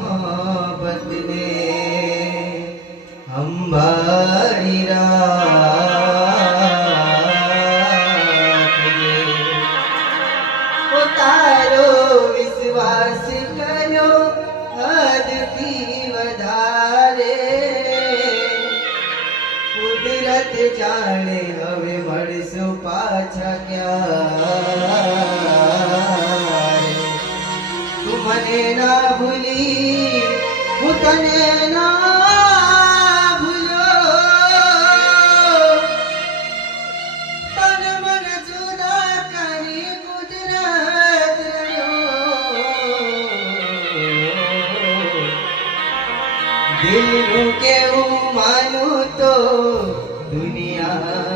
मोहब्बत ने अंबाड़ी राखजे तारो विश्वास करो हद थी वधारे कुदरत जाने हवे मळशो पाछा क्या મને ના ભૂલી હું તને ના ભૂલ્યો તન મન જુદા કરી કુદરત દિલનું કેવું માનું તો દુનિયા